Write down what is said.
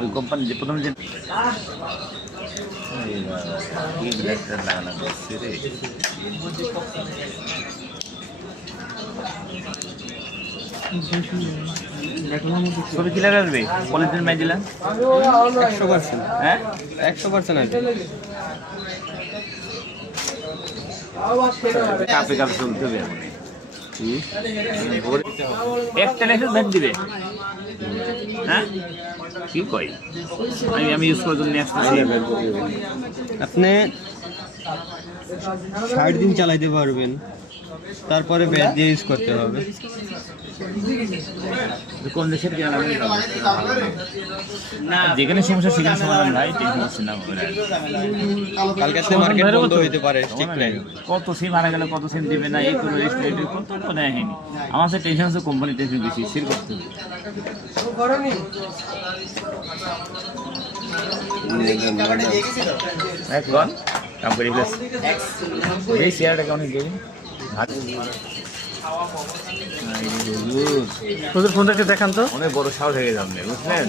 ওই কোম্পানি যে প্রথম যে লাগানো ছবি কি লাগাবে পলিথিন মাই দিলাম 100%। হ্যাঁ 100% আছে। কাপে কাপে চলতে হবে একটা লেখা ভ্যাট দিবে হ্যাঁ কি কই আমি ইউজ করার জন্য আসতেছি আপনি 60 দিন চালাইতে পারবেন, তারপরে ব্যাট দিয়ে ইউজ করতে হবে। কোন দেশের যেখানে সমস্যা সেখানে সমাধান ভাই, টেনশন হচ্ছে না। কালকে মার্কেট বন্ধ হইতে পারে, ঠিক নাই। কত সিম হারা গেলে কত সিম দিবে না, এই করে কত তো নেয়নি। আমার সাথে টেনশন আছে, কোম্পানি টেনশন বেশি, সিল করতে হবে। একবার কাম করি প্লাস এই শেয়ারটা কেমন দেবে ফোনটাকে দেখান তো, অনেক বড় সাহস হয়ে যাবে বুঝলেন।